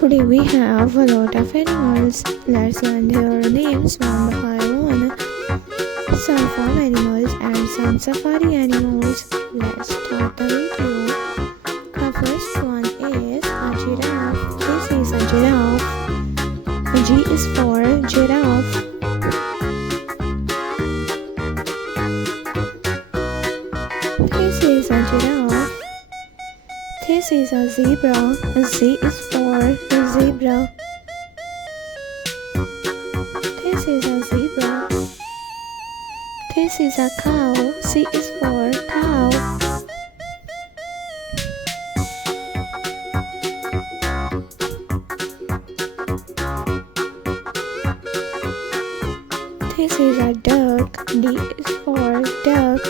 Today we have a lot of animals. Let's learn their names one by one. Some farm animals and some safari animals. Let's start the video. The first one is a giraffe. This is a giraffe. G is for giraffe. This is a giraffe. This is a zebra. Z is for zebra. This is a zebra. This is a cow. C is for cow. This is a duck. D is for duck.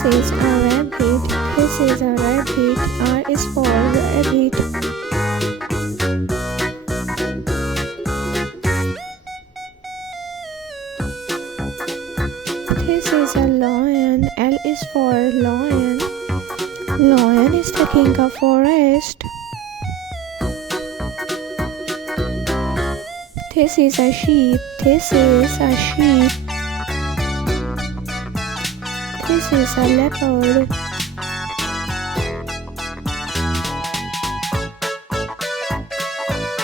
This is a rabbit. This is a rabbit. R is for rabbit. This is a lion. L is for lion. Lion is the king of forest. This is a sheep. This is a sheep. This is a leopard.